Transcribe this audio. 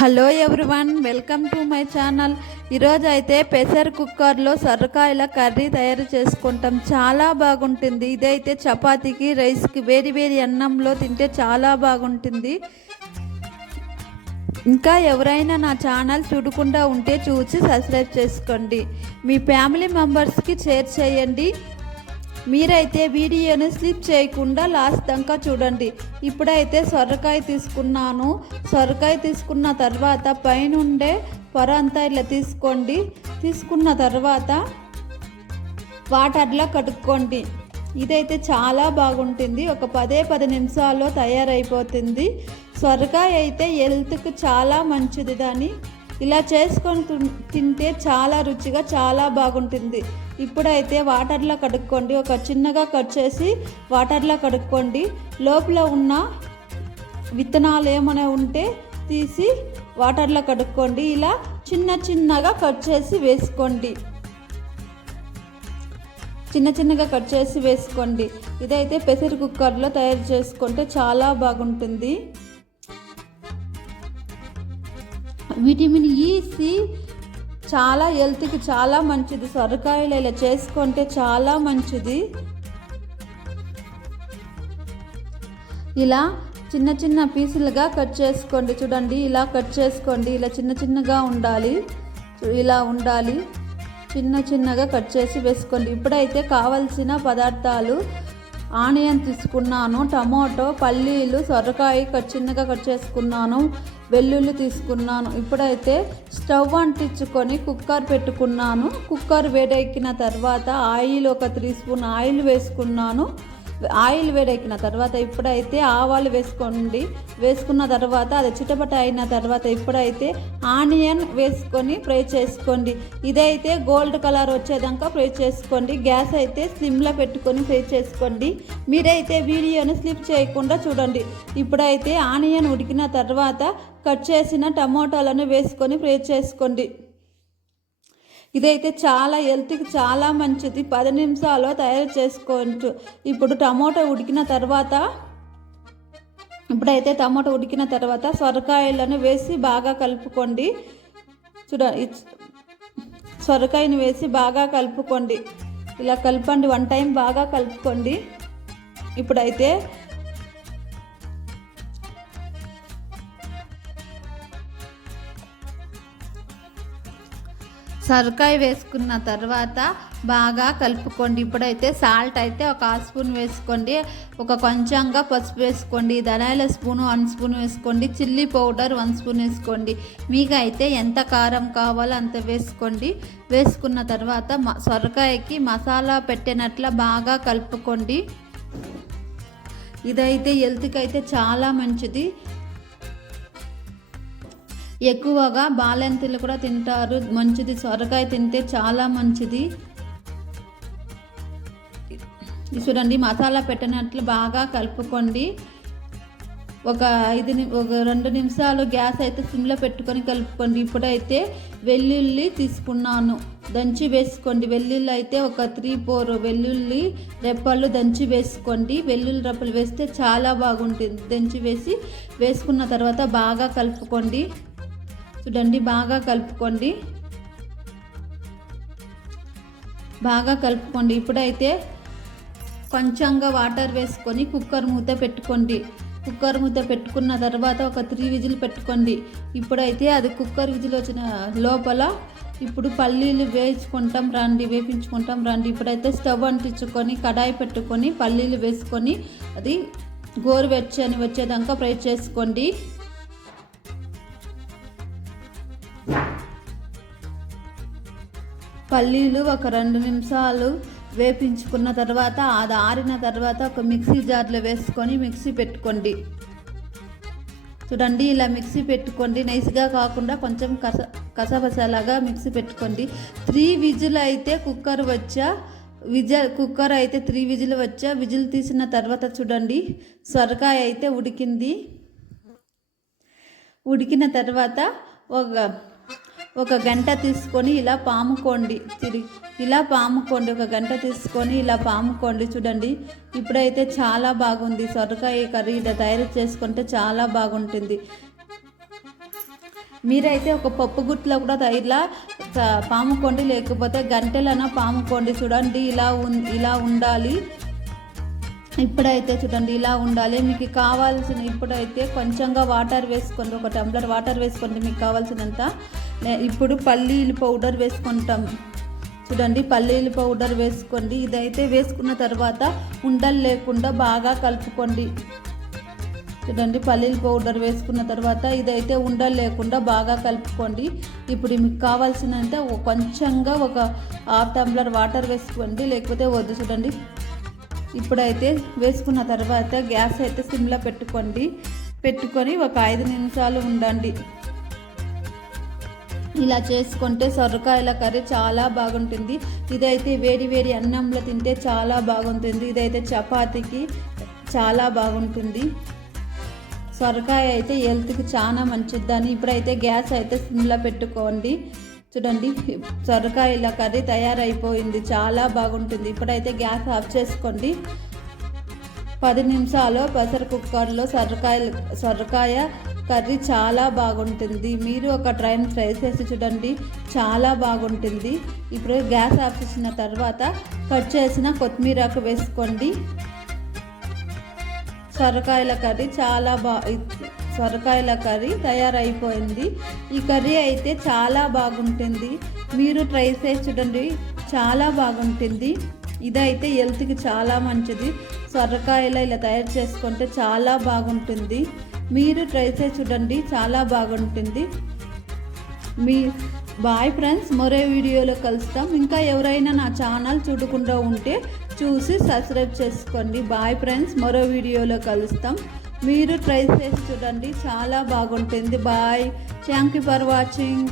Hello everyone welcome to my channel. ఈరోజు అయితే పెసర్ కుక్కర్లో సొరకాయల కర్రీ తయారు చేసుకుంటాం. చాలా బాగుంటుంది. ఇదైతే చపాతీకి రైస్కి వేడి వేడి అన్నంలో తింటే చాలా బాగుంటుంది. ఇంకా ఎవరైనా నా ఛానల్ చూడకుండా ఉంటే చూసి సబ్స్క్రైబ్ చేసుకోండి. మీ ఫ్యామిలీ మెంబర్స్కి షేర్ చేయండి. మీరైతే వీడియోని స్లిప్ చేయకుండా లాస్ట్ దాకా చూడండి. ఇప్పుడైతే సొరకాయ తీసుకున్నాను. సొరకాయ తీసుకున్న తర్వాత పైనుండే పొర అంతా ఇలా తీసుకోండి. తీసుకున్న తర్వాత వాటర్లో కడుక్కోండి. ఇదైతే చాలా బాగుంటుంది. ఒక పదే పది నిమిషాల్లో తయారైపోతుంది. సొరకాయ అయితే హెల్త్కు చాలా మంచిది దాని ఇలా చేసుకొని తింటే చాలా రుచిగా చాలా బాగుంటుంది. ఇప్పుడైతే వాటర్లో కడుక్కోండి. ఒక చిన్నగా కట్ చేసి వాటర్లో కడుక్కోండి. లోపల ఉన్న విత్తనాలు ఏమైనా ఉంటే తీసి వాటర్లో కడుక్కోండి. ఇలా చిన్న చిన్నగా కట్ చేసి వేసుకోండి. చిన్న చిన్నగా కట్ చేసి వేసుకోండి. ఇదైతే పెసరు కుక్కర్లో తయారు చేసుకుంటే చాలా బాగుంటుంది. విటమిన్ ఈ సి చాలా హెల్త్కి చాలా మంచిది. సొరకాయలు ఇలా చేసుకుంటే చాలా మంచిది. ఇలా చిన్న చిన్న పీసులుగా కట్ చేసుకోండి. చూడండి ఇలా కట్ చేసుకోండి. ఇలా చిన్న చిన్నగా ఉండాలి. ఇలా ఉండాలి. చిన్న చిన్నగా కట్ చేసి వేసుకోండి. ఇప్పుడైతే కావలసిన పదార్థాలు ఆనియన్ తీసుకున్నాను టమాటో పల్లీలు సొరకాయ కట్ చిన్నగా కట్ చేసుకున్నాను వెల్లుల్లి తీసుకున్నాను. ఇప్పుడైతే స్టవ్ అంటించుకొని కుక్కర్ పెట్టుకున్నాను. కుక్కర్ వేడెక్కిన తర్వాత ఆయిల్ ఒక త్రీ స్పూన్ ఆయిల్ వేసుకున్నాను. ఆయిల్ వేడెక్కిన తర్వాత ఇప్పుడైతే ఆవాలు వేసుకోండి. వేసుకున్న తర్వాత అది చిటపట అయిన తర్వాత ఇప్పుడైతే ఆనియన్ వేసుకొని ఫ్రై చేసుకోండి. ఇదైతే గోల్డ్ కలర్ వచ్చేదాకా ఫ్రై చేసుకోండి. గ్యాస్ అయితే స్లిమ్లో పెట్టుకొని ఫ్రై చేసుకోండి. మీరైతే వీడియోని స్లిప్ చేయకుండా చూడండి. ఇప్పుడైతే ఆనియన్ ఉడికిన తర్వాత కట్ చేసిన టమోటాలను వేసుకొని ఫ్రై చేసుకోండి. ఇదైతే చాలా హెల్త్కి చాలా మంచిది. పది నిమిషాల్లో తయారు చేసుకోవచ్చు. ఇప్పుడు టమోటా ఉడికిన తర్వాత ఇప్పుడైతే టమోటా ఉడికిన తర్వాత సొరకాయలను వేసి బాగా కలుపుకోండి. చూడ సొరకాయని వేసి బాగా కలుపుకోండి. ఇలా కలపండి. వన్ టైం బాగా కలుపుకోండి. ఇప్పుడైతే సొరకాయ వేసుకున్న తర్వాత బాగా కలుపుకోండి. ఇప్పుడైతే సాల్ట్ అయితే ఒక హాఫ్ స్పూన్ వేసుకోండి. ఒక కొంచెంగా పసుపు వేసుకోండి. ధనియాల స్పూన్ వన్ స్పూన్ వేసుకోండి. చిల్లీ పౌడర్ వన్ స్పూన్ వేసుకోండి. మీకు అయితే ఎంత కారం కావాలో అంత వేసుకోండి. వేసుకున్న తర్వాత సొరకాయకి మసాలా పెట్టినట్ల బాగా కలుపుకోండి. ఇదైతే హెల్త్కి అయితే చాలా మంచిది. ఎక్కువగా బాలెంతలు కూడా తింటారు. మంచిది. సొరకాయ తింటే చాలా మంచిది. చూడండి మసాలా పెట్టినట్లు బాగా కలుపుకోండి. ఒక ఐదు ని- ఒక రెండు నిమిషాలు గ్యాస్ అయితే సిమ్లో పెట్టుకొని కలుపుకోండి. ఇప్పుడైతే వెల్లుల్లి తీసుకున్నాను. దంచి వేసుకోండి. వెల్లుల్లి అయితే ఒక త్రీ ఫోర్ వెల్లుల్లి రెప్పలు దంచి వేసుకోండి. వెల్లుల్లి రెప్పలు వేస్తే చాలా బాగుంటుంది. దంచి వేసి వేసుకున్న తర్వాత బాగా కలుపుకోండి. చూడండి బాగా కలుపుకోండి. బాగా కలుపుకోండి. ఇప్పుడైతే కొంచెంగా వాటర్ వేసుకొని కుక్కర్ మూత పెట్టుకోండి. కుక్కర్ మూత పెట్టుకున్న తర్వాత ఒక త్రీ విజిల్ పెట్టుకోండి. ఇప్పుడైతే అది కుక్కర్ విజిల్ వచ్చిన లోపల ఇప్పుడు పల్లీలు వేసుకుంటాం రండి వేపించుకుంటాం రండి. ఇప్పుడైతే స్టవ్ అంటించుకొని కడాయి పెట్టుకొని పల్లీలు వేసుకొని అది గోరువెచ్చని వచ్చేదాకా ఫ్రై చేసుకోండి. పల్లీలు ఒక రెండు నిమిషాలు వేపించుకున్న తర్వాత అది ఆరిన తర్వాత ఒక మిక్సీ జార్లో వేసుకొని మిక్సీ పెట్టుకోండి. చూడండి ఇలా మిక్సీ పెట్టుకోండి. నైస్గా కాకుండా కొంచెం కస కసబసలాగా మిక్సీ పెట్టుకోండి. త్రీ విజిల్ అయితే కుక్కర్ వచ్చా? విజ కుక్కర్ అయితే త్రీ విజిల్ వచ్చా? విజిల్ తీసిన తర్వాత చూడండి సొరకాయ అయితే ఉడికింది. ఉడికిన తర్వాత ఒక ఒక గంట తీసుకొని ఇలా పాముకోండి తిరిగి ఇలా పాముకోండి ఒక గంట తీసుకొని ఇలా పాముకోండి చూడండి. ఇప్పుడైతే చాలా బాగుంది. సొరకాయ కర్రీ ఇలా తయారు చేసుకుంటే చాలా బాగుంటుంది. మీరైతే ఒక పప్పు గుట్లో కూడా ఇలా పాముకోండి లేకపోతే గంటెలన పాముకోండి చూడండి. ఇలా ఉన్ ఇలా ఉండాలి. ఇప్పుడైతే చూడండి ఇలా ఉండాలి. మీకు కావాల్సిన ఇప్పుడైతే కొంచెంగా వాటర్ వేసుకోండి. ఒక టంబ్లర్ వాటర్ వేసుకోండి మీకు కావాల్సినంత. ఇప్పుడు పల్లీలు పౌడర్ వేసుకుంటాం. చూడండి పల్లీలు పౌడర్ వేసుకోండి. ఇదైతే వేసుకున్న తర్వాత ఉండలు లేకుండా బాగా కలుపుకోండి. చూడండి పల్లీల పౌడర్ వేసుకున్న తర్వాత ఇదైతే ఉండలు లేకుండా బాగా కలుపుకోండి. ఇప్పుడు మీకు కావాల్సినంత కొంచెంగా ఒక హాఫ్ టంబ్లర్ వాటర్ వేసుకోండి. లేకపోతే వద్దు. చూడండి ఇప్పుడైతే వేసుకున్న తర్వాత గ్యాస్ అయితే సిమ్లో పెట్టుకోండి. పెట్టుకొని ఒక ఐదు నిమిషాలు ఉండండి. ఇలా చేసుకుంటే సొరకాయల కర్రీ చాలా బాగుంటుంది. ఇదైతే వేడి వేడి అన్నంలో తింటే చాలా బాగుంటుంది. ఇదైతే చపాతీకి చాలా బాగుంటుంది. సొరకాయ అయితే హెల్త్కి చాలా మంచిదని ఇప్పుడైతే గ్యాస్ అయితే సిమ్లో పెట్టుకోండి. చూడండి సొరకాయల కర్రీ తయారైపోయింది చాలా బాగుంటుంది. ఇప్పుడైతే గ్యాస్ ఆఫ్ చేసుకోండి. పది నిమిషాలు ప్రెషర్ కుక్కర్లో సొరకాయ సొరకాయ కర్రీ చాలా బాగుంటుంది. మీరు ఒక ట్రైన్ ట్రై చేసి చూడండి చాలా బాగుంటుంది. ఇప్పుడు గ్యాస్ ఆఫ్ చేసిన తర్వాత కట్ చేసిన కొత్తిమీరకు వేసుకోండి. సొరకాయల కర్రీ చాలా బా సొరకాయల కర్రీ తయారైపోయింది. ఈ కర్రీ అయితే చాలా బాగుంటుంది. మీరు ట్రై చేసి చూడండి. చాలా బాగుంటుంది. ఇదైతే హెల్త్కి చాలా మంచిది. సొరకాయలు ఇలా తయారు చేసుకుంటే చాలా బాగుంటుంది. మీరు ట్రై చేసి చూడండి. చాలా బాగుంటుంది. మీ బాయ్ ఫ్రెండ్స్ మరో వీడియోలో కలుస్తాం. ఇంకా ఎవరైనా నా ఛానల్ చూడకుండా ఉంటే చూసి సబ్స్క్రైబ్ చేసుకోండి. బాయ్ ఫ్రెండ్స్ మరో వీడియోలో కలుస్తాం. మీరు ట్రై చేసి చూడండి. చాలా బాగుంటుంది. Bye thank you for watching